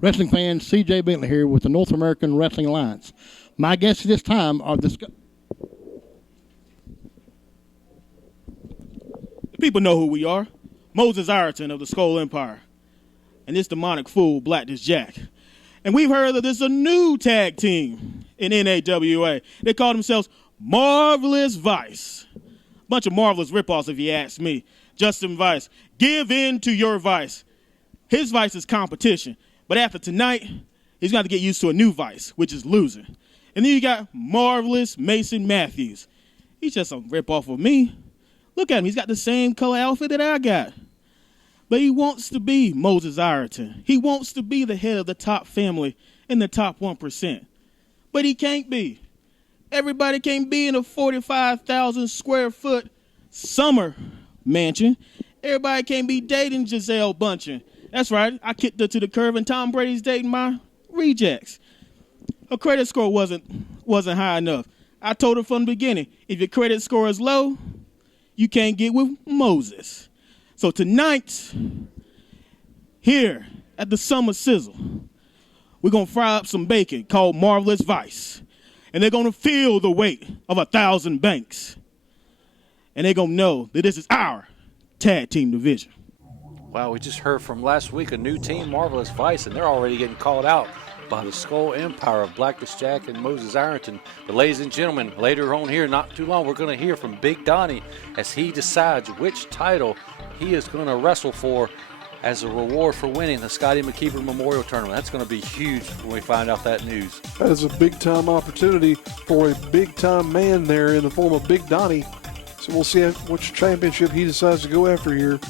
Wrestling fans, C.J. Bentley here with the North American Wrestling Alliance. My guests this time are the people know who we are. Moses Ireton of the Skull Empire. And this demonic fool, Black as Jack. And we've heard that there's a new tag team in NAWA. They call themselves Marvelous Vice. Bunch of marvelous ripoffs, if you ask me. Justin Vice, give in to your vice. His vice is competition. But after tonight, he's got to get used to a new vice, which is losing. And then you got Marvelous Mason Matthews. He's just a ripoff of me. Look at him. He's got the same color outfit that I got. But he wants to be Moses Ireton. He wants to be the head of the top family in the top 1%. But he can't be. Everybody can't be in a 45,000 square foot summer mansion. Everybody can't be dating Giselle Bundchen. That's right. I kicked her to the curb, and Tom Brady's dating my rejects. Her credit score wasn't high enough. I told her from the beginning, if your credit score is low, you can't get with Moses. So tonight, here at the Summer Sizzle, we're going to fry up some bacon called Marvelous Vice. And they're going to feel the weight of 1,000 banks. And they're going to know that this is our tag team division. Wow, we just heard from last week a new team, Marvelous Vice, and they're already getting called out by the Skull Empire of Blackest Jack and Moses Ireton. But ladies and gentlemen, later on here, not too long, we're going to hear from Big Donnie as he decides which title he is going to wrestle for as a reward for winning the Scotty McKeever Memorial Tournament. That's going to be huge when we find out that news. That is a big-time opportunity for a big-time man there in the form of Big Donnie. So we'll see which championship he decides to go after here.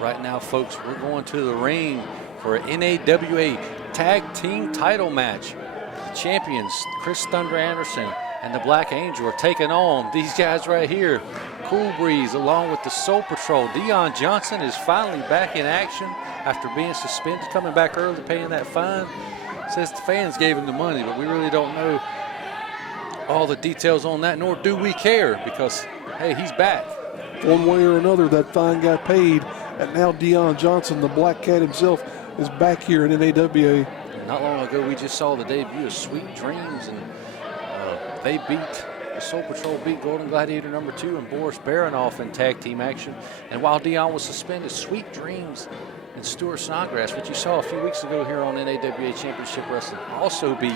Right now, folks, we're going to the ring for an NAWA Tag Team title match. The champions, Chris Thunder Anderson and the Black Angel, are taking on these guys right here. Cool Breeze along with the Soul Patrol. Deon Johnson is finally back in action after being suspended, coming back early, paying that fine. Says the fans gave him the money, but we really don't know all the details on that, nor do we care because, hey, he's back. One way or another, that fine got paid. And now Deon Johnson, the Black Cat himself, is back here in NAWA. Not long ago, we just saw the debut of Sweet Dreams, and they beat, the Soul Patrol beat Golden Gladiator #2 and Boris Baronoff in tag team action. And while Deon was suspended, Sweet Dreams and Stuart Snodgrass, which you saw a few weeks ago here on NAWA Championship Wrestling, also beat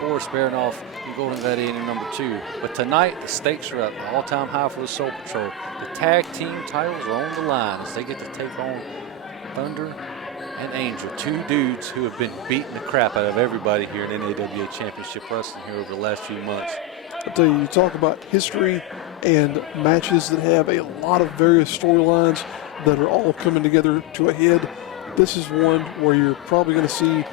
Boris Baronoff and Golden Gladiator #2. But tonight, the stakes are at an all-time high for the Soul Patrol. The tag team titles are on the line as they get to take on Thunder and Angel, two dudes who have been beating the crap out of everybody here in NAWA Championship Wrestling here over the last few months. I tell you, you talk about history and matches that have a lot of various storylines that are all coming together to a head. This is one where you're probably going to see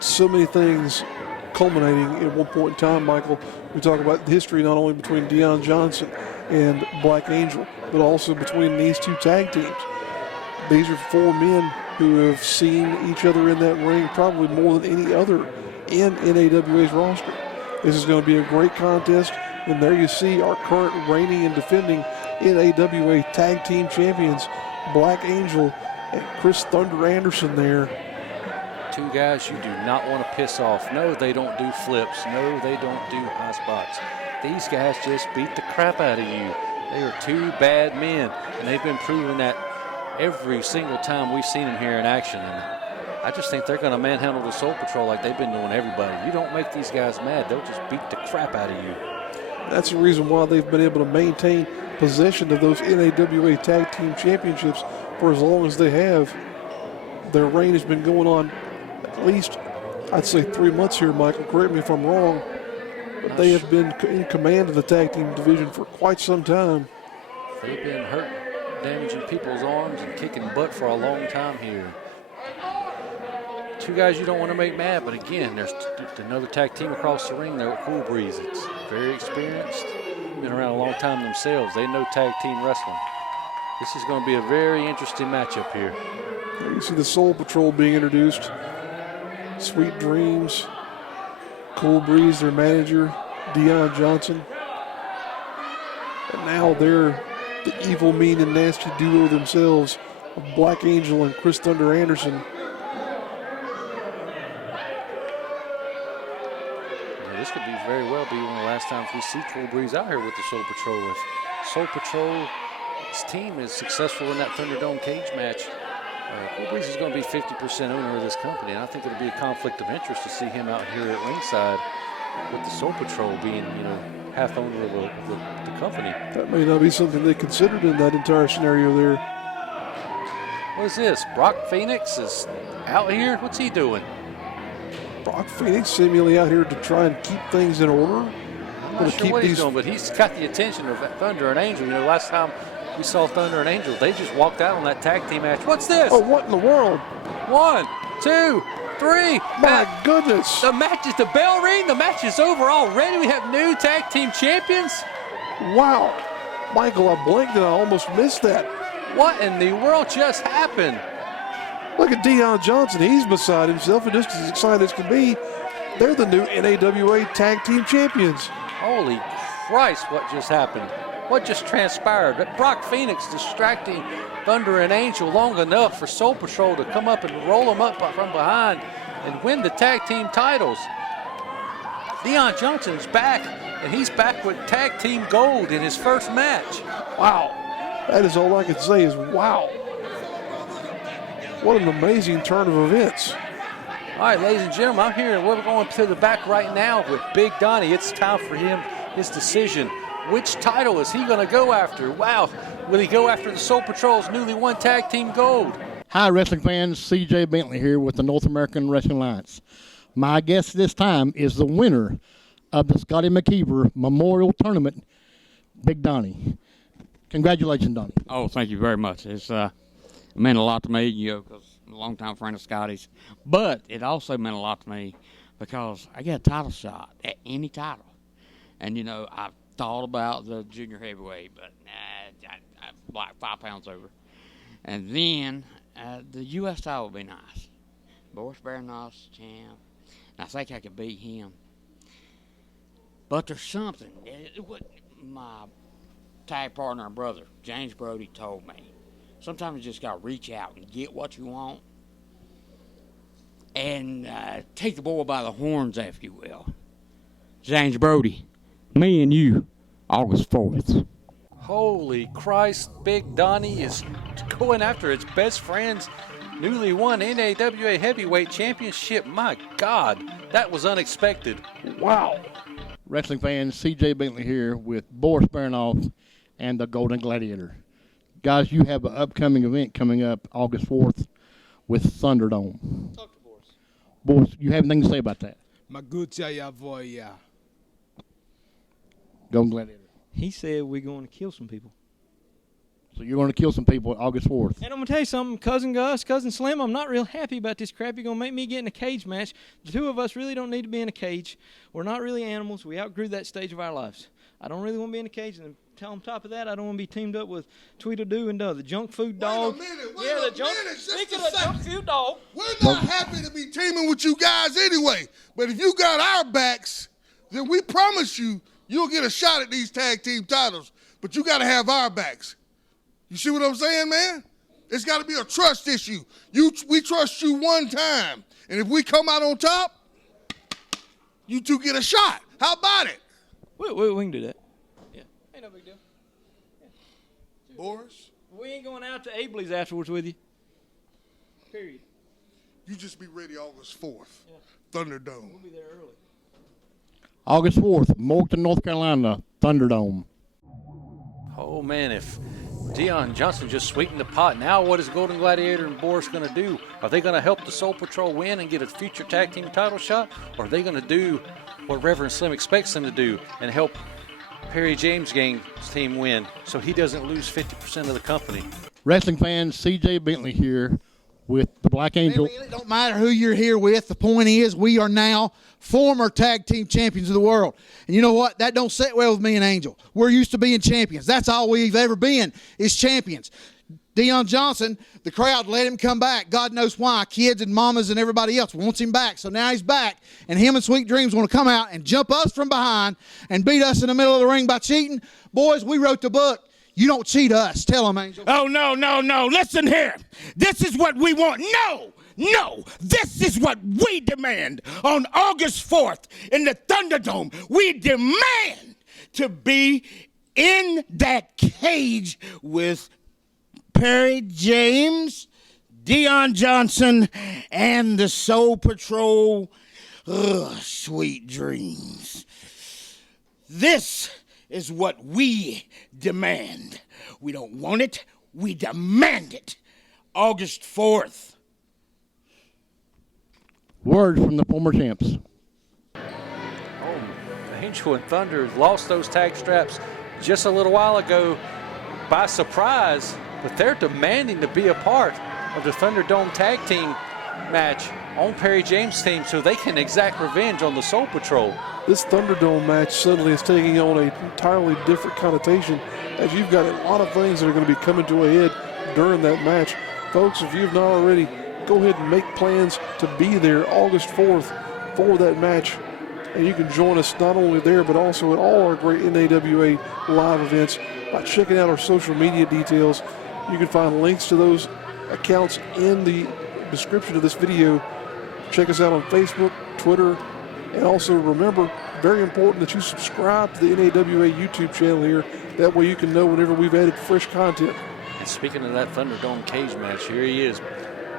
so many things culminating at one point in time, Michael. We talk about the history not only between Deon Johnson and Black Angel, but also between these two tag teams. These are four men who have seen each other in that ring probably more than any other in NAWA's roster. This is going to be a great contest, and there you see our current reigning and defending NAWA Tag Team Champions, Black Angel and Chris Thunder Anderson there. Two guys you do not want to piss off. No, they don't do flips. No, they don't do high spots. These guys just beat the crap out of you. They are two bad men, and they've been proving that every single time we've seen them here in action. And I just think they're going to manhandle the Soul Patrol like they've been doing everybody. You don't make these guys mad, they'll just beat the crap out of you. That's the reason why they've been able to maintain possession of those NAWA Tag Team Championships for as long as they have. Their reign has been going on at least, I'd say, 3 months here, Michael. Correct me if I'm wrong. But they have been in command of the tag team division for quite some time. They've been hurting, damaging people's arms and kicking butt for a long time here. Two guys you don't want to make mad, but again, there's another tag team across the ring there with Cool Breeze. It's very experienced, been around a long time themselves. They know tag team wrestling. This is going to be a very interesting matchup here. You see the Soul Patrol being introduced. Sweet Dreams, Cool Breeze, their manager, Deon Johnson. And now they're the evil, mean, and nasty duo themselves of Black Angel and Chris Thunder Anderson. this could be very well be one of the last times we see Cole Breeze out here with the Soul Patrol. If Soul Patrol's team is successful in that Thunderdome cage match, Cole Breeze is going to be 50% owner of this company, and I think it'll be a conflict of interest to see him out here at ringside with the Soul Patrol being, half owner of the company. That may not be something they considered in that entire scenario there. What is this? Brock Phoenix is out here? What's he doing? Brock Phoenix seemingly out here to try and keep things in order. I'm not sure what he's doing, but he's got the attention of Thunder and Angel. Last time we saw Thunder and Angel, they just walked out on that tag team match. What's this? Oh, what in the world? 1, 2, 3. My goodness. The match is the bell ring. The match is over already. We have new tag team champions. Wow. Michael, I blinked and I almost missed that. What in the world just happened? Look at Deon Johnson. He's beside himself and just as excited as can be. They're the new NAWA Tag Team Champions. Holy Christ, what just happened? What just transpired? Brock Phoenix distracting Thunder and Angel long enough for Soul Patrol to come up and roll them up from behind and win the tag team titles. Deon Johnson's back, and he's back with tag team gold in his first match. Wow. That is all I can say is wow. What an amazing turn of events. All right, ladies and gentlemen, I'm here. We're going to the back right now with Big Donnie. It's time for him, his decision. Which title is he going to go after? Wow. Will he go after the Soul Patrol's newly won tag team gold? Hi, wrestling fans. CJ Bentley here with the North American Wrestling Alliance. My guest this time is the winner of the Scotty McKeever Memorial Tournament, Big Donnie. Congratulations, Donnie. Oh, thank you very much. It's meant a lot to me, because I'm a longtime friend of Scotty's. But it also meant a lot to me because I get a title shot at any title. And, I've thought about the junior heavyweight, but I'm like 5 pounds over. And then the U.S. title would be nice. Boris Baranos, champ. And I think I could beat him. But there's something. My tag partner and brother, James Brody, told me. Sometimes you just got to reach out and get what you want. And take the bull by the horns, if you will. James Brody, me and you, August 4th. Holy Christ, Big Donnie is going after his best friend's newly won NAWA Heavyweight Championship. My God, that was unexpected. Wow. Wrestling fans, CJ Bentley here with Boris Baranos and the Golden Gladiator. Guys, you have an upcoming event coming up August 4th with Thunderdome. Talk to Boris. Boris, you have anything to say about that? Golden Gladiator. He said we're going to kill some people. So you're going to kill some people August 4th. And I'm going to tell you something, Cousin Gus, Cousin Slim, I'm not real happy about this crap. You're going to make me get in a cage match. The two of us really don't need to be in a cage. We're not really animals. We outgrew that stage of our lives. I don't really want to be in a cage. And on top of that, I don't want to be teamed up with Tweedledoo and the junk food dog. Wait a minute, Speaking of junk food dog. We're not happy to be teaming with you guys anyway. But if you got our backs, then we promise you'll get a shot at these tag team titles. But you got to have our backs. You see what I'm saying, man? It's got to be a trust issue. We trust you one time. And if we come out on top, you two get a shot. How about it? We can do that. Yeah, ain't no big deal. Yeah. Boris? We ain't going out to Abley's afterwards with you. Period. You just be ready August 4th. Yeah. Thunderdome. We'll be there early. August 4th, Morganton, North Carolina, Thunderdome. Oh, man, if Deon Johnson just sweetened the pot, now what is Golden Gladiator and Boris going to do? Are they going to help the Soul Patrol win and get a future tag team title shot? Or are they going to do what Reverend Slim expects them to do and help Perry James' Gang's team win so he doesn't lose 50% of the company? Wrestling fans, CJ Bentley here with the Black Angel. It don't matter who you're here with. The point is we are now former tag team champions of the world. And you know what? That don't sit well with me and Angel. We're used to being champions. That's all we've ever been is champions. Deon Johnson, the crowd let him come back. God knows why. Kids and mamas and everybody else wants him back. So now he's back, and him and Sweet Dreams want to come out and jump us from behind and beat us in the middle of the ring by cheating. Boys, we wrote the book. You don't cheat us. Tell them, Angel. Oh, no. Listen here. This is what we want. No, no, this is what we demand on August 4th in the Thunderdome. We demand to be in that cage with Perry James, Deon Johnson, and the Soul Patrol. Ugh, sweet dreams. This is what we demand. We don't want it, we demand it. August 4th. Words from the former champs. Angel and Thunder lost those tag straps just a little while ago by surprise, but they're demanding to be a part of the Thunderdome tag team match on Perry James' team so they can exact revenge on the Soul Patrol. This Thunderdome match suddenly is taking on an entirely different connotation, as you've got a lot of things that are going to be coming to a head during that match. Folks, if you've not already, go ahead and make plans to be there August 4th for that match. And you can join us not only there, but also at all our great NAWA live events by checking out our social media details. You can find links to those accounts in the description of this video. Check us out on Facebook, Twitter, and also remember, very important that you subscribe to the NAWA YouTube channel here. That way you can know whenever we've added fresh content. And speaking of that Thunderdome cage match, here he is,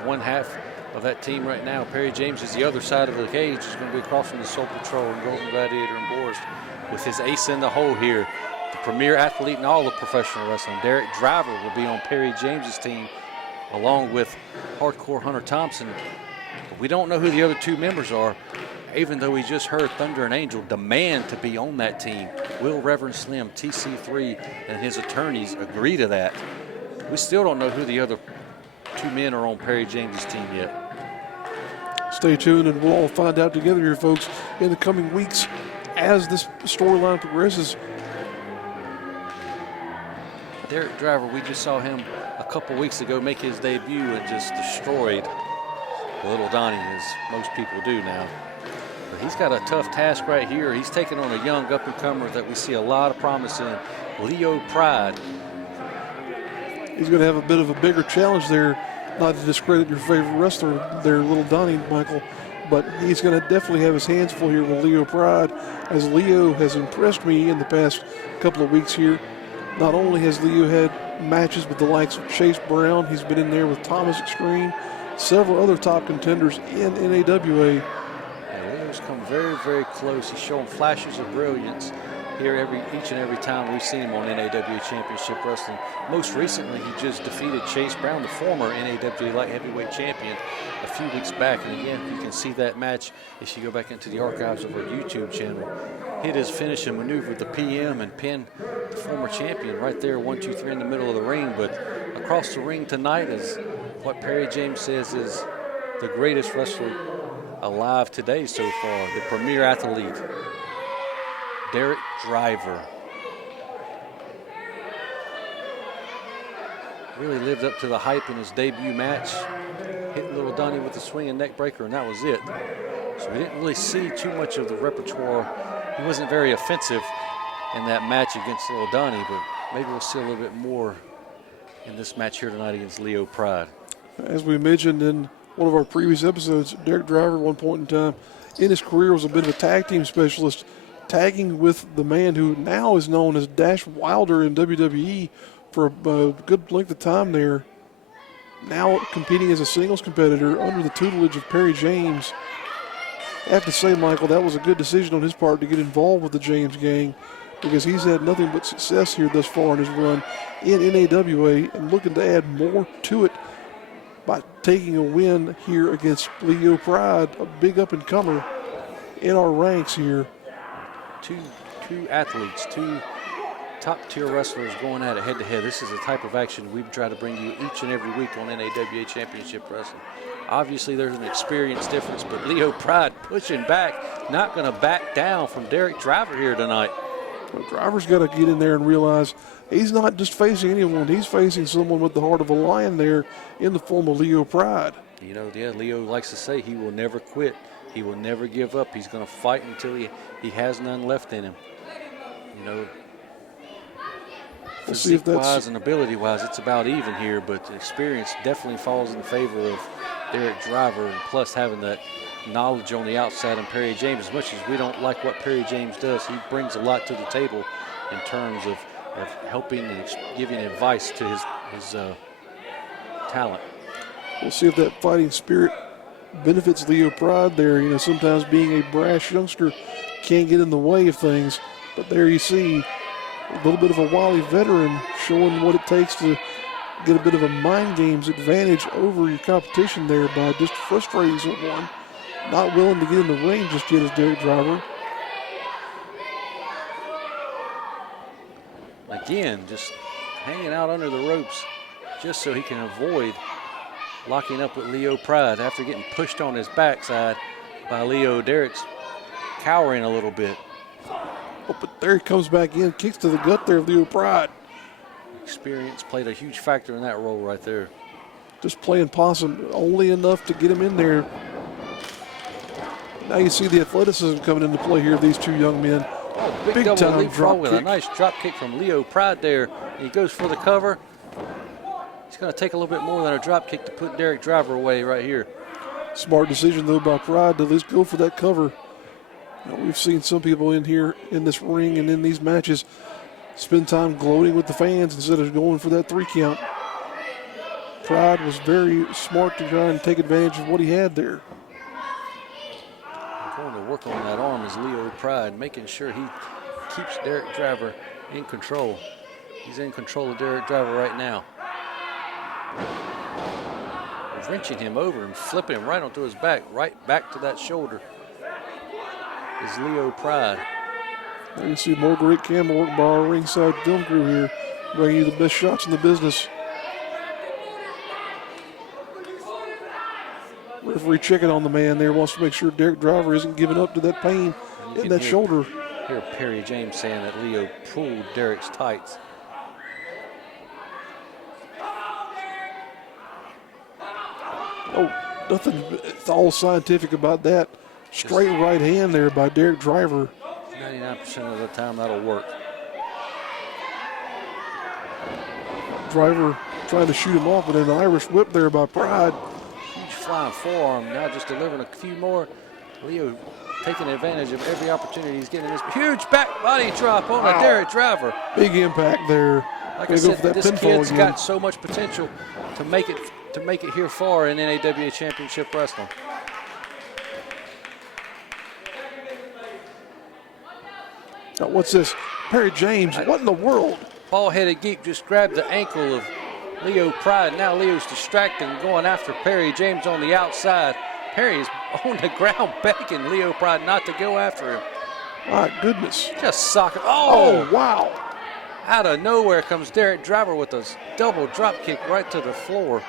one half of that team right now. Perry James is the other side of the cage. He's going to be across from the Soul Patrol and Golden Gladiator and Boris with his ace in the hole here. The premier athlete in all of professional wrestling, Derrick Driver, will be on Perry James's team along with Hardcore Hunter Thompson. But we don't know who the other two members are, even though we just heard Thunder and Angel demand to be on that team. Will Reverend Slim, TC3, and his attorneys agree to that? We still don't know who the other two men are on Perry James's team yet. Stay tuned and we'll all find out together here, folks, in the coming weeks as this storyline progresses. Derrick Driver, we just saw him a couple weeks ago make his debut and just destroyed Little Donnie, as most people do now. But he's got a tough task right here. He's taking on a young up-and-comer that we see a lot of promise in, Leo Pryde. He's going to have a bit of a bigger challenge there, not to discredit your favorite wrestler there, Little Donnie, Michael, but he's going to definitely have his hands full here with Leo Pryde, as Leo has impressed me in the past couple of weeks here. Not only has Leo had matches with the likes of Chase Brown, he's been in there with Thomas Extreme, several other top contenders in NAWA. Yeah, Leo's come very, very close. He's showing flashes of brilliance here each and every time we've seen him on NAWA Championship Wrestling. Most recently, he just defeated Chase Brown, the former NAWA Light Heavyweight Champion, a few weeks back. And again, you can see that match if you go back into the archives of our YouTube channel. Hit his finishing maneuver with the PM and pin the former champion right there, 1, 2, 3 in the middle of the ring. But across the ring tonight is what Perry James says is the greatest wrestler alive today so far, the premier athlete, Derrick Driver. Really lived up to the hype in his debut match. Hit Little Donnie with the swinging neck breaker, and that was it. So we didn't really see too much of the repertoire. He wasn't very offensive in that match against Little Donnie, but maybe we'll see a little bit more in this match here tonight against Leo Pryde. As we mentioned in one of our previous episodes, Derrick Driver at one point in time in his career was a bit of a tag team specialist, tagging with the man who now is known as Dash Wilder in WWE for a good length of time there. Now competing as a singles competitor under the tutelage of Perry James. I have to say, Michael, that was a good decision on his part to get involved with the James gang, because he's had nothing but success here thus far in his run in NAWA and looking to add more to it by taking a win here against Leo Pryde, a big up-and-comer in our ranks here. Two athletes, two top-tier wrestlers going at it head-to-head. This is the type of action we try to bring you each and every week on NAWA Championship Wrestling. Obviously, there's an experience difference, but Leo Pryde pushing back, not going to back down from Derrick Driver here tonight. Well, Driver's got to get in there and realize he's not just facing anyone. He's facing someone with the heart of a lion there in the form of Leo Pryde. You know, yeah, Leo likes to say he will never quit. He will never give up. He's going to fight until he has none left in him. You know, physique-wise and ability-wise, it's about even here, but experience definitely falls in favor of Derrick Driver, and plus having that knowledge on the outside and Perry James. As much as we don't like what Perry James does, he brings a lot to the table in terms of helping and giving advice to his talent. We'll see if that fighting spirit benefits Leo Pryde there. You know, sometimes being a brash youngster can't get in the way of things, but there you see a little bit of a wily veteran showing what it takes to get a bit of a mind games advantage over your competition there by just frustrating someone. Not willing to get in the ring just yet as Derrick Driver. Again, just hanging out under the ropes just so he can avoid locking up with Leo Pryde after getting pushed on his backside by Leo. Derrick's cowering a little bit. Oh, but there he comes back in, kicks to the gut there of Leo Pryde. Experience played a huge factor in that role right there. Just playing possum, only enough to get him in there. Now you see the athleticism coming into play here of these two young men. Oh, big double time leapfrog drop with kick. a nice drop kick from Leo Pryde there. He goes for the cover. It's going to take a little bit more than a drop kick to put Derrick Driver away right here. Smart decision, though, by Pryde to at least go for that cover. Now, we've seen some people in here in this ring and in these matches spend time gloating with the fans instead of going for that 3 count. Pryde was very smart to try and take advantage of what he had there. Going to work on that arm is Leo Pryde, making sure he keeps Derrick Driver in control. He's in control of Derrick Driver right now. Wrenching him over and flipping him right onto his back, right back to that shoulder is Leo Pryde. There you see more great camera work by our ringside film crew here, bringing you the best shots in the business. Referee checking on the man there, wants to make sure Derrick Driver isn't giving up to that pain in that shoulder. Hear Perry James saying that Leo pulled Derrick's tights. Oh, nothing, it's all scientific about that. Straight right hand there by Derrick Driver. 99% of the time that'll work. Driver trying to shoot him off, but an Irish whip there by Pryde. Huge flying forearm, now just delivering a few more. Leo taking advantage of every opportunity he's getting. This huge back body drop on a Derrick Driver. Big impact there. Like I said, this kid's got so much potential to make it here far in NAWA Championship Wrestling. Now, what's this? Perry James, what in the world? Ball-headed geek just grabbed the ankle of Leo Pryde. Now Leo's distracting, going after Perry James on the outside. Perry is on the ground begging Leo Pryde not to go after him. My goodness. Just sock it. Oh, wow. Out of nowhere comes Derrick Driver with a double drop kick right to the floor.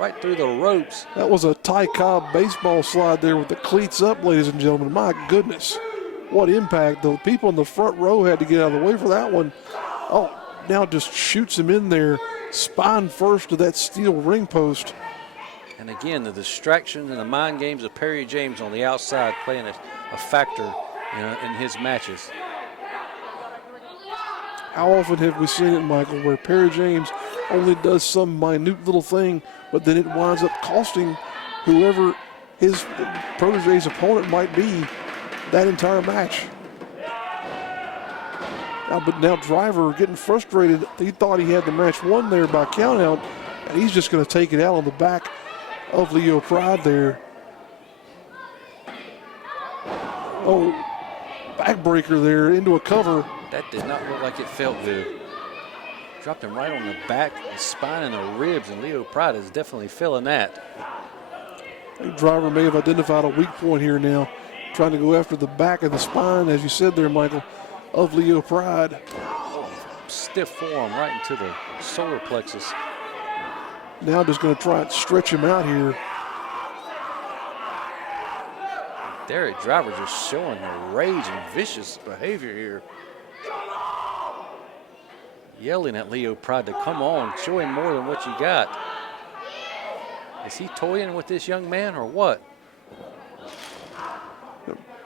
Right through the ropes. That was a Ty Cobb baseball slide there with the cleats up, ladies and gentlemen. My goodness. What impact. The people in the front row had to get out of the way for that one. Oh, now just shoots him in there, spine first to that steel ring post. And again, the distraction and the mind games of Perry James on the outside playing a factor in his matches. How often have we seen it, Michael, where Perry James only does some minute little thing, but then it winds up costing whoever his protege's opponent might be that entire match. But now Driver getting frustrated. He thought he had the match won there by countout, and he's just going to take it out on the back of Leo Pryde there. Oh, backbreaker there into a cover. That did not look like it felt good. Dropped him right on the back, the spine, and the ribs, and Leo Pryde is definitely feeling that. I think Driver may have identified a weak point here now, trying to go after the back of the spine, as you said there, Michael, of Leo Pryde. Oh, stiff forearm right into the solar plexus. Now just going to try and stretch him out here. Derrick Driver just showing the rage and vicious behavior here. Yelling at Leo Pryde to come on, show him more than what you got. Is he toying with this young man or what?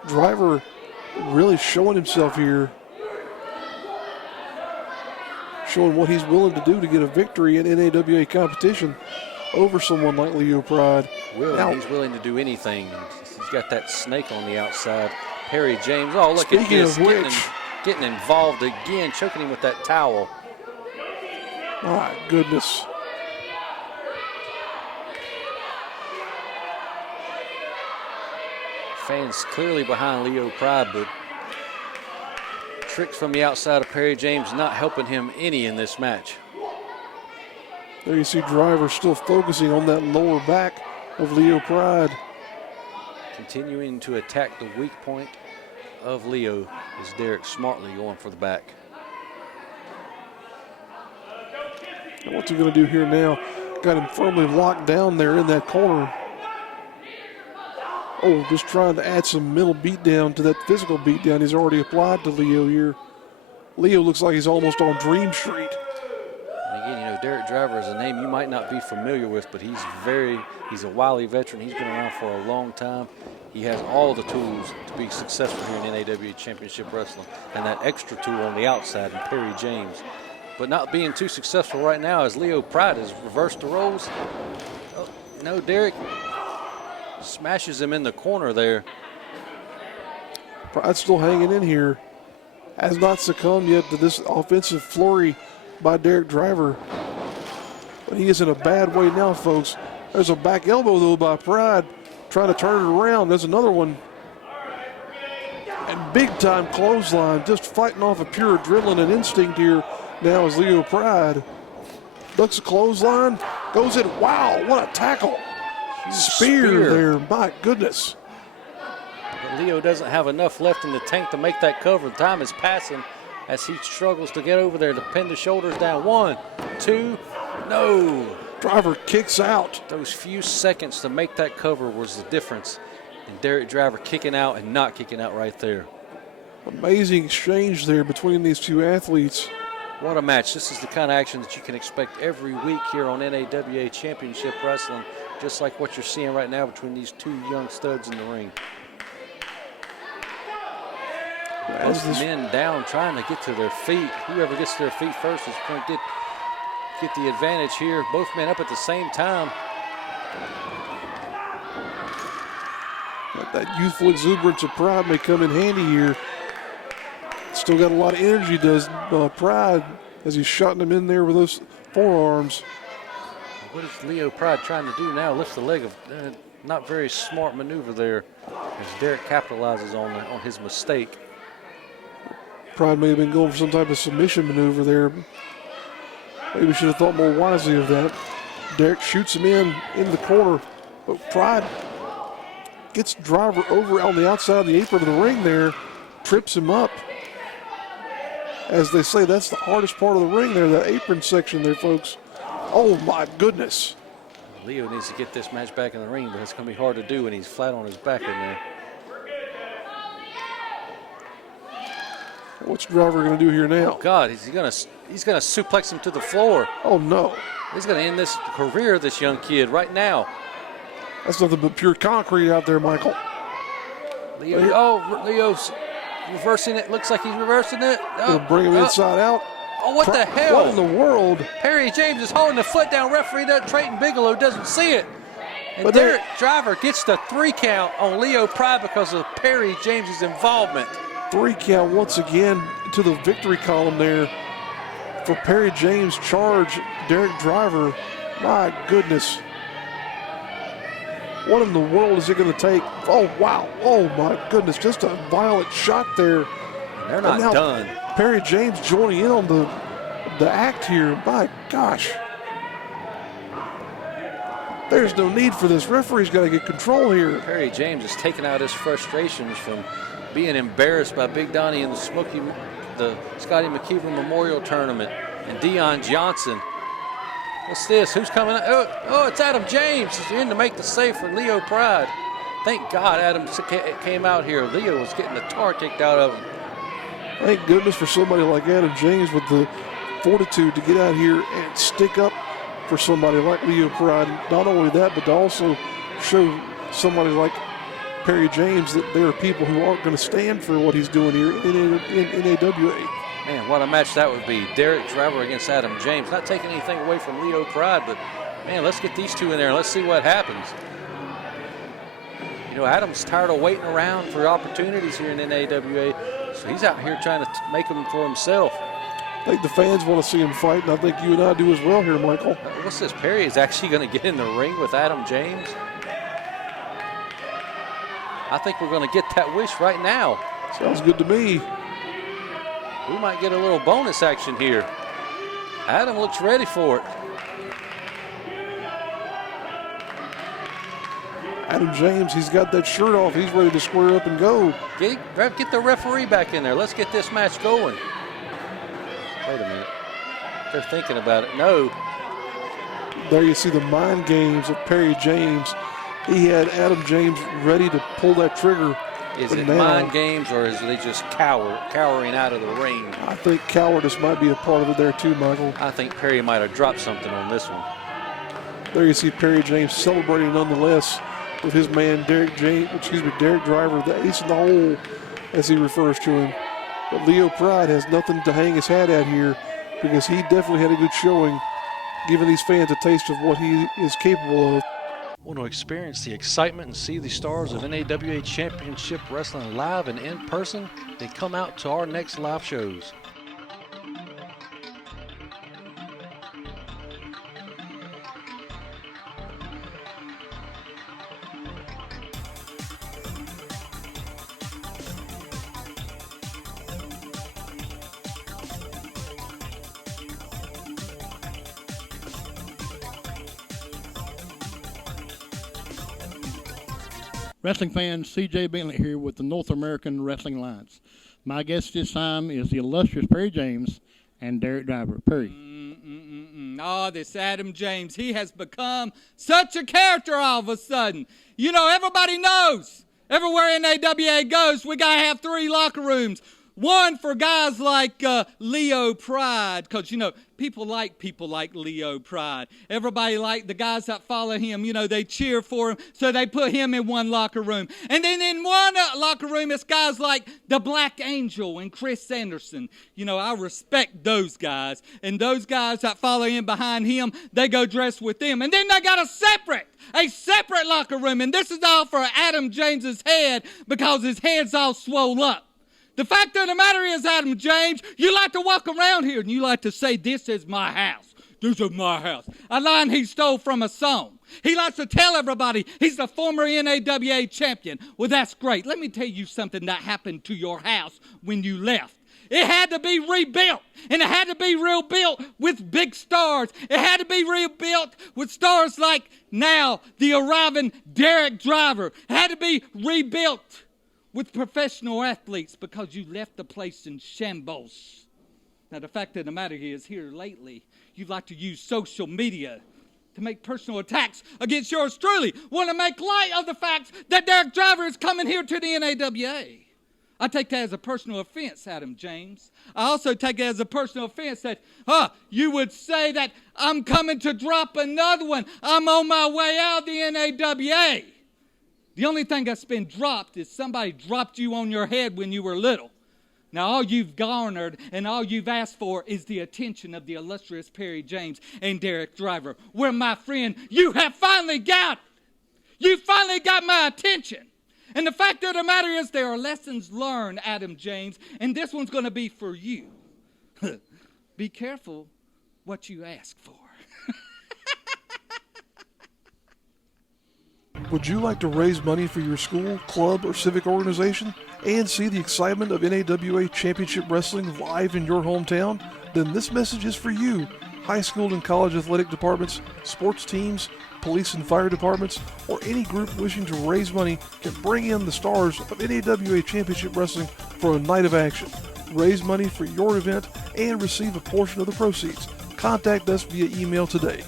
Driver really showing himself here. Showing what he's willing to do to get a victory in NAWA competition. over someone like Leo Pryde. He's willing to do anything. He's got that snake on the outside. Perry James, oh, look Speaking at this. of which, Getting involved again, choking him with that towel. my goodness. Fans clearly behind Leo Pryde, but tricks from the outside of Perry James not helping him any in this match. There you see Driver still focusing on that lower back of Leo Pryde. Continuing to attack the weak point of Leo is Derrick smartly going for the back. And what's he going to do here now? Got him firmly locked down there in that corner. Oh, just trying to add some mental beatdown to that physical beatdown he's already applied to Leo here. Leo looks like he's almost on Dream Street. And again, Derrick Driver is a name you might not be familiar with, but he's a wily veteran. He's been around for a long time. He has all the tools to be successful here in NAWA Championship Wrestling. And that extra tool on the outside in Perry James. But not being too successful right now as Leo Pryde has reversed the roles. Oh, no, Derrick smashes him in the corner there. Pryde's still hanging in here. Has not succumbed yet to this offensive flurry by Derrick Driver. But he is in a bad way now, folks. There's a back elbow, though, by Pryde, trying to turn it around. There's another one. And big-time clothesline, just fighting off of pure adrenaline and instinct here now is Leo Pryde. Ducks a clothesline, goes in. Wow, what a tackle. Spear there, my goodness. But Leo doesn't have enough left in the tank to make that cover. The time is passing as he struggles to get over there to pin the shoulders down. 1, 2, no. Driver kicks out. Those few seconds to make that cover was the difference in Derrick Driver kicking out and not kicking out right there. Amazing exchange there between these two athletes. What a match. This is the kind of action that you can expect every week here on NAWA Championship Wrestling, just like what you're seeing right now between these two young studs in the ring. Both men down trying to get to their feet. Whoever gets to their feet first is going to get the advantage here. Both men up at the same time. But that youthful exuberance of Pryde may come in handy here. Still got a lot of energy, does Pryde, as he's shotting him in there with those forearms. What is Leo Pryde trying to do now? Lifts the leg of not very smart maneuver there as Derrick capitalizes on his mistake. Pryde may have been going for some type of submission maneuver there. Maybe should have thought more wisely of that. Derrick shoots him in the corner, but Pryde gets Driver over on the outside of the apron of the ring there, trips him up. As they say, that's the hardest part of the ring there, that apron section there, folks. Oh, my goodness. Leo needs to get this match back in the ring, but it's going to be hard to do when he's flat on his back in there. What's Driver going to do here now? Oh, God, he's going to suplex him to the floor. Oh, no. He's going to end this career of this young kid right now. That's nothing but pure concrete out there, Michael. Leo's reversing it. Looks like he's reversing it. Gonna bring him inside out. Oh, what the hell? What in the world? Perry James is holding the foot down. Referee Trayton Bigelow doesn't see it. And But Derrick Driver gets the 3 count on Leo Pryde because of Perry James's involvement. 3 count once again to the victory column there for Perry James' charge. Derrick Driver, my goodness. What in the world is it going to take? Oh, wow. Oh, my goodness. Just a violent shot there. They're not done. Perry James joining in on the act here. My gosh. There's no need for this. Referee's got to get control here. Perry James is taking out his frustrations from being embarrassed by Big Donnie in the Scotty McKeever Memorial Tournament and Deon Johnson. What's this? Who's coming out? Oh, it's Adam James. He's in to make the save for Leo Pryde. Thank God Adam came out here. Leo was getting the tar kicked out of him. Thank goodness for somebody like Adam James with the fortitude to get out here and stick up for somebody like Leo Pryde. Not only that, but to also show somebody like Perry James that there are people who aren't going to stand for what he's doing here in NAWA. Man, what a match that would be. Derrick Driver against Adam James. Not taking anything away from Leo Pryde, but Man, let's get these two in there. Let's see what happens. You know, Adam's tired of waiting around for opportunities here in NAWA, so he's out here trying to make them for himself. I think the fans want to see him fight, and I think you and I do as well here, Michael. What's this? Perry is actually going to get in the ring with Adam James. I think we're going to get that wish right now. Sounds good to me. We might get a little bonus action here. Adam looks ready for it. Adam James, he's got that shirt off. He's ready to square up and go. Get the referee back in there. Let's get this match going. Wait a minute. They're thinking about it. No. There you see the mind games of Perry James. He had Adam James ready to pull that trigger. Is it mind games, or is they just cowering out of the ring? I think cowardice might be a part of it there too, Michael. I think Perry might have dropped something on this one. There you see Perry James celebrating nonetheless with his man Derrick Driver, the ace in the hole, as he refers to him. But Leo Pryde has nothing to hang his hat at here, because he definitely had a good showing, giving these fans a taste of what he is capable of. Want to experience the excitement and see the stars of NAWA Championship Wrestling live and in person? Then come out to our next live shows. Wrestling fans, C.J. Bentley here with the North American Wrestling Alliance. My guest this time is the illustrious Perry James and Derrick Driver. Perry. Oh, this Adam James, he has become such a character all of a sudden. You know, everybody knows, everywhere NAWA goes, we got to have 3 locker rooms. One for guys like Leo Pryde, because, you know, people like Leo Pryde. Everybody like the guys that follow him, you know, they cheer for him, so they put him in one locker room. And then in one locker room, it's guys like the Black Angel and Chris Sanderson. You know, I respect those guys. And those guys that follow him behind him, they go dress with them. And then they got a separate locker room. And this is all for Adam James's head, because his head's all swole up. The fact of the matter is, Adam James, you like to walk around here and you like to say, this is my house. This is my house. A line he stole from a song. He likes to tell everybody he's the former NAWA champion. Well, that's great. Let me tell you something that happened to your house when you left. It had to be rebuilt, and it had to be rebuilt with big stars. It had to be rebuilt with stars like now the arriving Derrick Driver. It had to be rebuilt with professional athletes, because you left the place in shambles. Now, the fact of the matter is, here lately, you like to use social media to make personal attacks against yours truly. Want to make light of the fact that Derrick Driver is coming here to the NAWA. I take that as a personal offense, Adam James. I also take it as a personal offense that, you would say that I'm coming to drop another one. I'm on my way out of the NAWA. The only thing that's been dropped is somebody dropped you on your head when you were little. Now, all you've garnered and all you've asked for is the attention of the illustrious Perry James and Derrick Driver. Where, my friend, you have finally got it. You finally got my attention. And the fact of the matter is, there are lessons learned, Adam James, and this one's going to be for you. Be careful what you ask for. Would you like to raise money for your school, club, or civic organization and see the excitement of NAWA Championship Wrestling live in your hometown? Then this message is for you. High school and college athletic departments, sports teams, police and fire departments, or any group wishing to raise money can bring in the stars of NAWA Championship Wrestling for a night of action. Raise money for your event and receive a portion of the proceeds. Contact us via email today.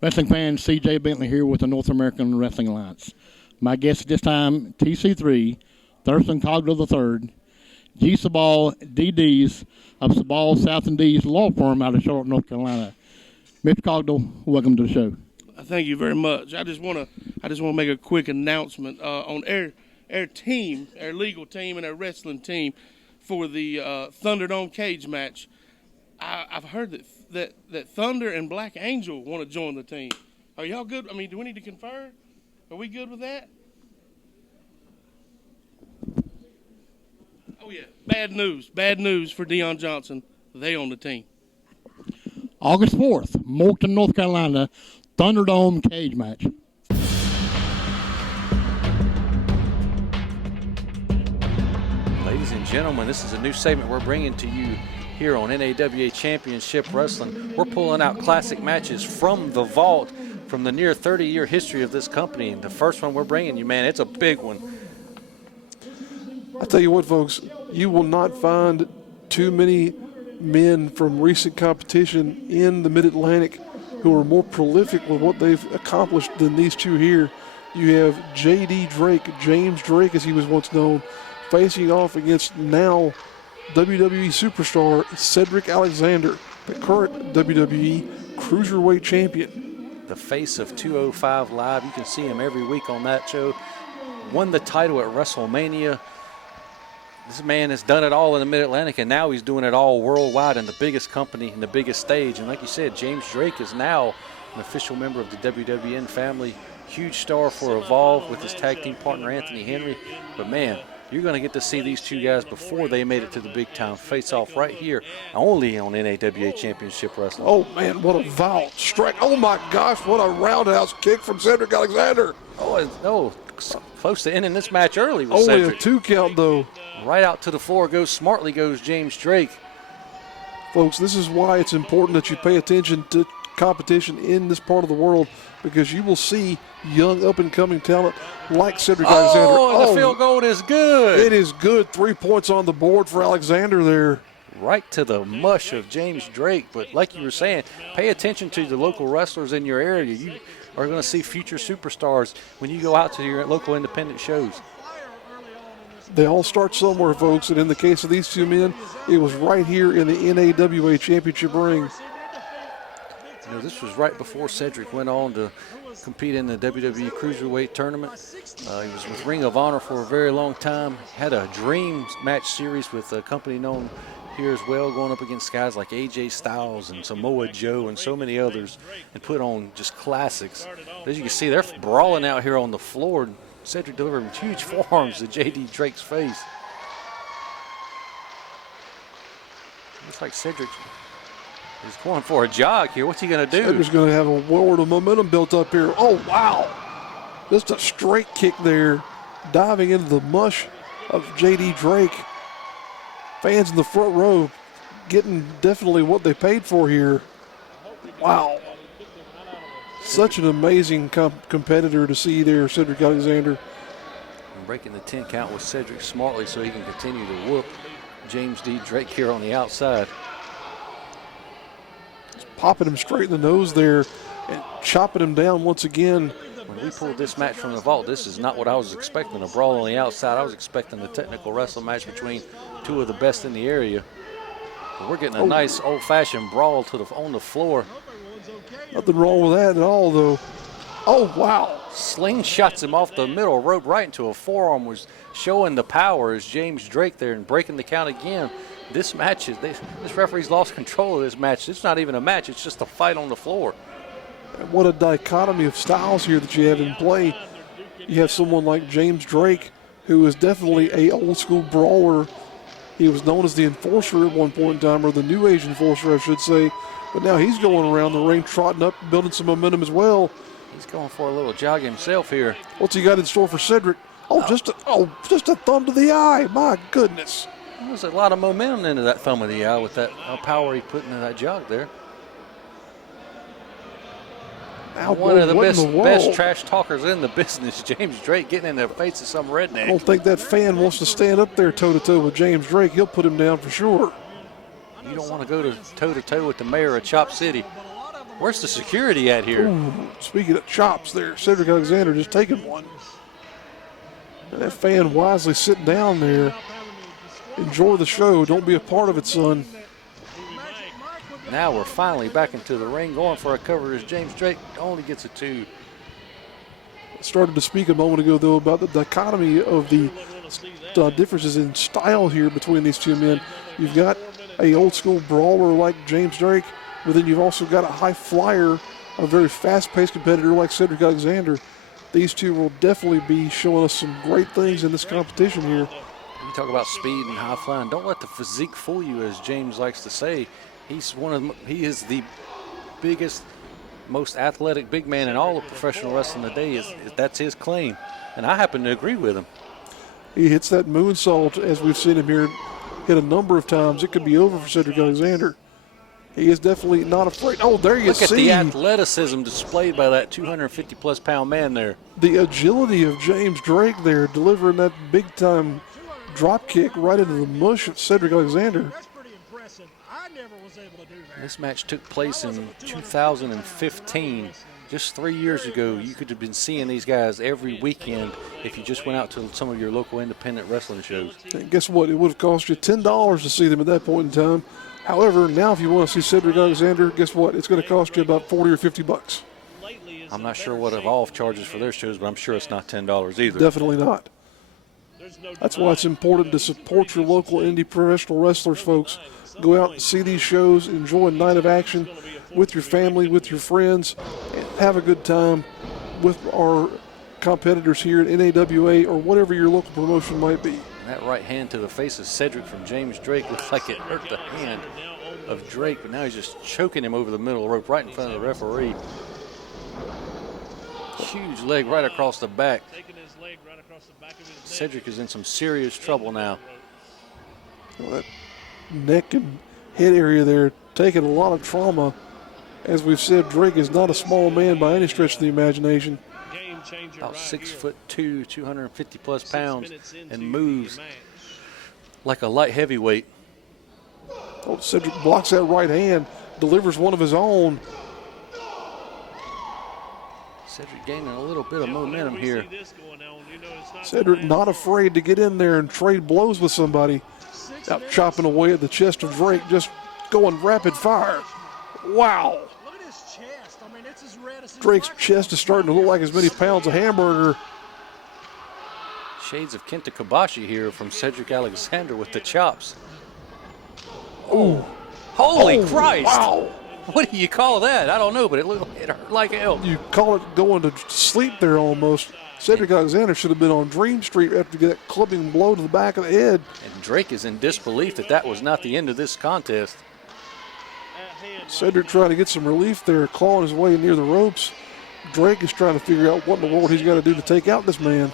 Wrestling fans, C.J. Bentley here with the North American Wrestling Alliance. My guest this time, TC3, Thurston Cogdell III, G. Sabal, DDs of Sabal, South and D's law firm out of Charlotte, North Carolina. Mr. Cogdell, welcome to the show. Thank you very much. I just want to make a quick announcement on our team, our legal team, and our wrestling team for the Thunderdome cage match. I've heard that Thunder and Black Angel want to join the team. Are y'all good? I mean, do we need to confer? Are we good with that? Oh yeah. Bad news for Deon Johnson. They on the team. August 4th, Morton, North Carolina, Thunderdome cage match. Ladies and gentlemen, this is a new segment we're bringing to you here on NAWA Championship Wrestling. We're pulling out classic matches from the vault from the near 30-year history of this company. And the first one we're bringing you, man, it's a big one. I tell you what, folks, you will not find too many men from recent competition in the Mid-Atlantic who are more prolific with what they've accomplished than these two here. You have J.D. Drake, James Drake as he was once known, facing off against now WWE superstar Cedric Alexander, the current WWE Cruiserweight Champion. The face of 205 Live. You can see him every week on that show. Won the title at WrestleMania. This man has done it all in the Mid-Atlantic, and now he's doing it all worldwide in the biggest company and the biggest stage. And like you said, James Drake is now an official member of the WWN family. Huge star for Evolve with his tag team partner Anthony Henry. But man, you're going to get to see these two guys before they made it to the big time face off right here, only on NAWA Championship Wrestling. Oh man, what a vile strike. Oh my gosh, what a roundhouse kick from Cedric Alexander. Oh, close to ending this match early with Only Cedric. a 2 count though. Right out to the floor smartly goes James Drake. Folks, this is why it's important that you pay attention to competition in this part of the world, because you will see young up-and-coming talent like Cedric Alexander. Oh, the field goal is good. It is good. 3 points on the board for Alexander there. Right to the mush of James Drake. But like you were saying, pay attention to the local wrestlers in your area. You are going to see future superstars when you go out to your local independent shows. They all start somewhere, folks, and in the case of these two men, it was right here in the NAWA Championship ring. You know, this was right before Cedric went on to compete in the WWE Cruiserweight tournament. He was with Ring of Honor for a very long time. Had a dream match series with a company known here as well, going up against guys like AJ Styles and Samoa Joe and so many others, and put on just classics. But as you can see, they're brawling out here on the floor. Cedric delivering huge forearms to J.D. Drake's face. Looks like Cedric is going for a jog here. What's he going to do? Cedric's going to have a world of momentum built up here. Oh, wow. Just a straight kick there, diving into the mush of J.D. Drake. Fans in the front row getting definitely what they paid for here. Wow. Such an amazing competitor to see there, Cedric Alexander. And breaking the 10 count with Cedric smartly so he can continue to whoop James D. Drake here on the outside. Just popping him straight in the nose there and chopping him down once again. When we pulled this match from the vault, this is not what I was expecting, a brawl on the outside. I was expecting a technical wrestling match between two of the best in the area. But we're getting a nice old-fashioned brawl on the floor. Nothing wrong with that at all, though. Oh, wow. Slingshots him off the middle rope right into a forearm, was showing the power as James Drake there and breaking the count again. This match, this referee's lost control of this match. It's not even a match. It's just a fight on the floor. And what a dichotomy of styles here that you have in play. You have someone like James Drake, who is definitely a old-school brawler. He was known as the Enforcer at one point in time, or the New Age Enforcer, I should say. But now he's going around the ring, trotting up, building some momentum as well. He's going for a little jog himself here. What's he got in store for Cedric? Just a thumb to the eye. My goodness. There's a lot of momentum into that thumb of the eye with that power he put into that jog there. Now, one of the best trash talkers in the business, James Drake, getting in the face of some redneck. I don't think that fan wants to stand up there toe-to-toe with James Drake. He'll put him down for sure. You don't want to go to toe-to-toe with the mayor of Chop City. Where's the security at here? Ooh, speaking of chops there, Cedric Alexander just taking one. And that fan wisely sitting down there. Enjoy the show. Don't be a part of it, son. Now we're finally back into the ring, going for a cover as James Drake only gets a 2. Started to speak a moment ago, though, about the dichotomy of the differences in style here between these two men. You've got a old school brawler like James Drake, but then you've also got a high flyer, a very fast-paced competitor like Cedric Alexander. These two will definitely be showing us some great things in this competition here. You talk about speed and high flying. Don't let the physique fool you, as James likes to say. He is the biggest, most athletic big man in all of professional wrestling today. That's his claim, and I happen to agree with him. He hits that moonsault, as we've seen him here hit a number of times. It could be over for Cedric Alexander. He is definitely not afraid. Oh, there you see. Look at the athleticism displayed by that 250-plus pound man there. The agility of James Drake there, delivering that big-time drop kick right into the mush of Cedric Alexander. This match took place in 2015. Just 3 years ago. You could have been seeing these guys every weekend if you just went out to some of your local independent wrestling shows. And guess what? It would have cost you $10 to see them at that point in time. However, now if you want to see Cedric Alexander, guess what? It's going to cost you about $40 or $50. I'm not sure what Evolve charges for their shows, but I'm sure it's not $10 either. Definitely not. That's why it's important to support your local indie professional wrestlers, folks. Go out and see these shows, enjoy a night of action with your family, with your friends, and have a good time with our competitors here at NAWA or whatever your local promotion might be. And that right hand to the face of Cedric from James Drake looks like it hurt the hand of Drake, but now he's just choking him over the middle rope right in front of the referee. Huge leg right across the back. Cedric is in some serious trouble now. Well, that neck and head area there taking a lot of trauma. As we've said, Drake is not a small man by any stretch of the imagination. About 6'2", 250-plus pounds, and moves like a light heavyweight. Oh, Cedric blocks that right hand, delivers one of his own. Cedric gaining a little bit of momentum here. Cedric not afraid to get in there and trade blows with somebody. Out chopping away at the chest of Drake, just going rapid fire. Wow. Drake's chest is starting to look like as many pounds of hamburger. Shades of Kenta Kobashi here from Cedric Alexander with the chops. Oh. Holy Christ. Wow. What do you call that? I don't know, but it looked like it hurt like hell. You call it going to sleep there almost. Cedric Alexander should have been on Dream Street after that clubbing blow to the back of the head. And Drake is in disbelief that that was not the end of this contest. Cedric trying to get some relief there, clawing his way near the ropes. Drake is trying to figure out what in the world he's got to do to take out this man.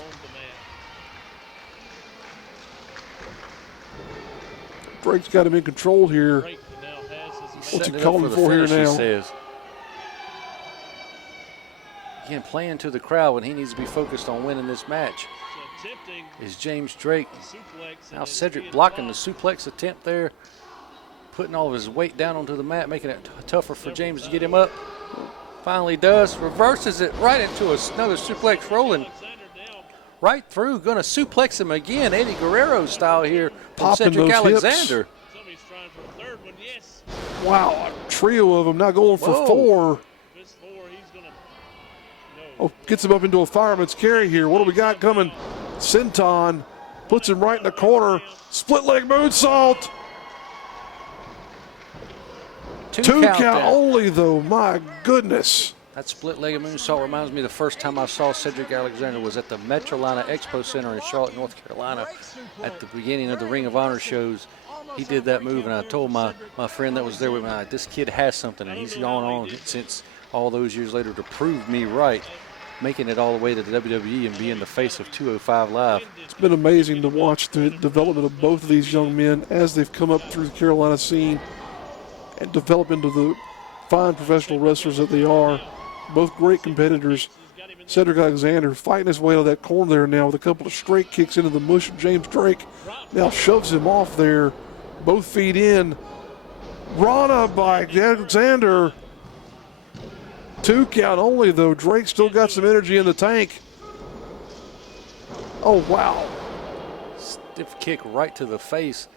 Drake's got him in control here. What's he calling for here now? Says. Again, playing to the crowd when he needs to be focused on winning this match is James Drake. Now Cedric blocking the suplex attempt there, putting all of his weight down onto the mat, making it tougher for James to get him up. Finally does, reverses it right into another suplex rolling right through. Going to suplex him again, Eddie Guerrero style here from Cedric Alexander. Wow, a trio of them now going for 4. Oh, gets him up into a fireman's carry here. What do we got coming? Senton puts him right in the corner. Split leg moonsault. Two count only, though. My goodness. That split-legged moonsault reminds me the first time I saw Cedric Alexander was at the Metrolina Expo Center in Charlotte, North Carolina at the beginning of the Ring of Honor shows. He did that move, and I told my friend that was there with me, this kid has something, and he's gone on since all those years later to prove me right, making it all the way to the WWE and being the face of 205 Live. It's been amazing to watch the development of both of these young men as they've come up through the Carolina scene and develop into the fine professional wrestlers that they are. Both great competitors. Cedric Alexander fighting his way out of that corner there now with a couple of straight kicks into the mush of James Drake. Now shoves him off there. Both feet in. Rana by Alexander. 2 count only, though. Drake still got some energy in the tank. Oh, wow. Stiff kick right to the face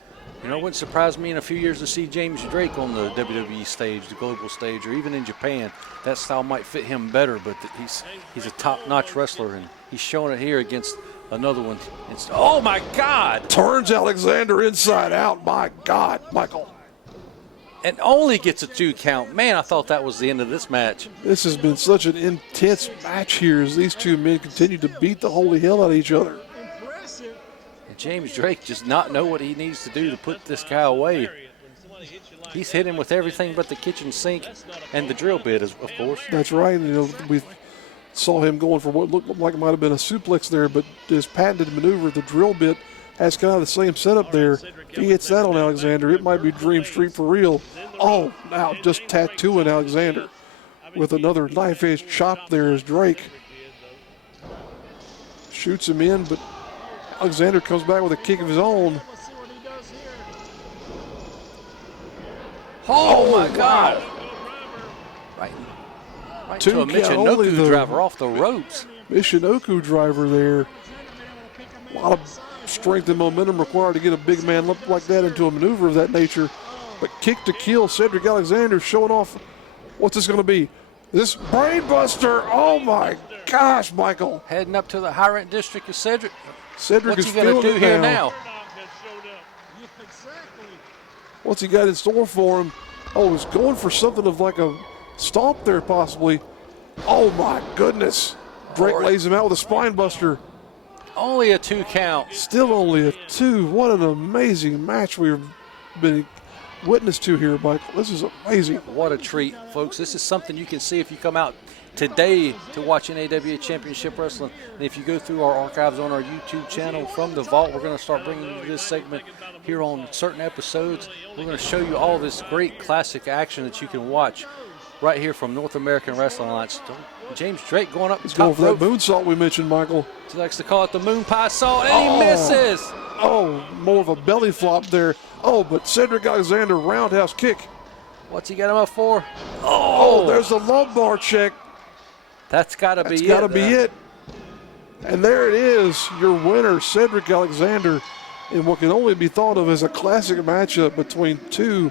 You know, it wouldn't surprise me in a few years to see James Drake on the WWE stage, the global stage, or even in Japan. That style might fit him better, but he's a top-notch wrestler, and he's showing it here against another one. Oh, my God! Turns Alexander inside out. My God, Michael. And only gets a 2 count. Man, I thought that was the end of this match. This has been such an intense match here as these two men continue to beat the holy hell out of each other. And James Drake does not know what he needs to do to put this guy away. He's hit him with everything but the kitchen sink and the drill bit, of course. That's right. You know, we saw him going for what looked like it might have been a suplex there, but his patented maneuver, the drill bit, has kind of the same setup there. If he hits that on Alexander, it might be Dream Street for real. Oh, now just tattooing Alexander with another knife-edge chop there as Drake shoots him in, but Alexander comes back with a kick of his own. Oh my God. Right Two to a count, only Michinoku the driver off the ropes. Michinoku driver there. A lot of strength and momentum required to get a big man up like that into a maneuver of that nature. But kick to kill, Cedric Alexander showing off. What's this going to be? This brainbuster. Oh my gosh, Michael. Heading up to the high rent district of Cedric. Cedric What's is he going to feeling do it here now. now? What's he got in store for him? Oh, he's going for something of like a stomp there possibly. Oh my goodness. Drake lays him out with a spine buster. Only a 2 count. Still only a 2. What an amazing match we've been witness to here, Michael. This is amazing. What a treat, folks. This is something you can see if you come out today to watch NAWA Championship Wrestling. And if you go through our archives on our YouTube channel from the vault, we're going to start bringing you this segment here on certain episodes. We're going to show you all this great classic action that you can watch right here from North American Wrestling Alliance. James Drake going up the He's going top for that rope. moonsault we mentioned, Michael. He likes to call it the moon pie salt, and he misses. Oh, more of a belly flop there. Oh, but Cedric Alexander roundhouse kick. What's he got him up for? Oh, there's the lumbar check. That's got to be it. That's got to be it. And there it is, your winner, Cedric Alexander, in what can only be thought of as a classic matchup between two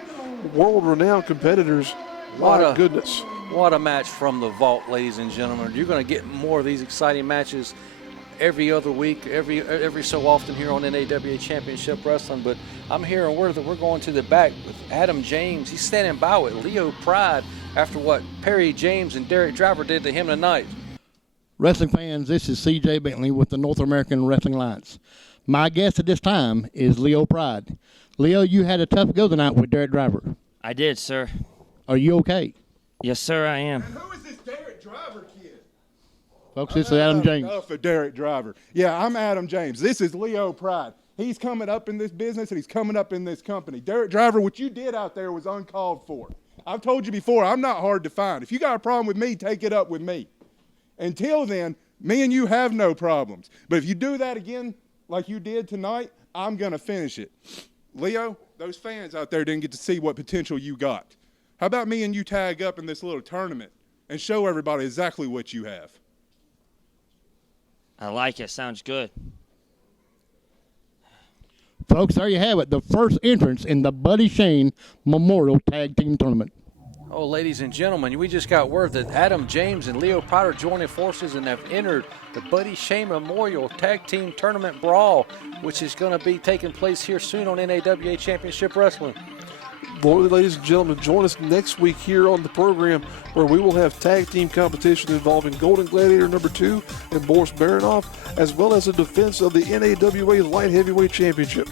world-renowned competitors. My goodness. What a match from the vault, ladies and gentlemen. You're going to get more of these exciting matches every other week, every so often here on NAWA Championship Wrestling. But I'm hearing word that we're going to the back with Adam James. He's standing by with Leo Pryde after what Perry James and Derrick Driver did to him tonight. Wrestling fans, this is C.J. Bentley with the North American Wrestling Alliance. My guest at this time is Leo Pryde. Leo, you had a tough go tonight with Derrick Driver. I did, sir. Are you okay? Yes, sir, I am. And who is this Derrick Driver kid? Folks, this is Adam James. For Derrick Driver. Yeah, I'm Adam James. This is Leo Pryde. He's coming up in this business and he's coming up in this company. Derrick Driver, what you did out there was uncalled for. I've told you before, I'm not hard to find. If you got a problem with me, take it up with me. Until then, me and you have no problems. But if you do that again like you did tonight, I'm going to finish it. Leo, those fans out there didn't get to see what potential you got. How about me and you tag up in this little tournament and show everybody exactly what you have? I like it. Sounds good. Folks, there you have it. The first entrance in the Buddy Shane Memorial Tag Team Tournament. Oh, ladies and gentlemen, we just got word that Adam James and Leo Pryde are joining forces and have entered the Buddy Shane Memorial Tag Team Tournament Brawl, which is going to be taking place here soon on NAWA Championship Wrestling. Lord, ladies and gentlemen, join us next week here on the program where we will have tag team competition involving Golden Gladiator number 2 and Boris Baronoff, as well as a defense of the NAWA Light Heavyweight Championship.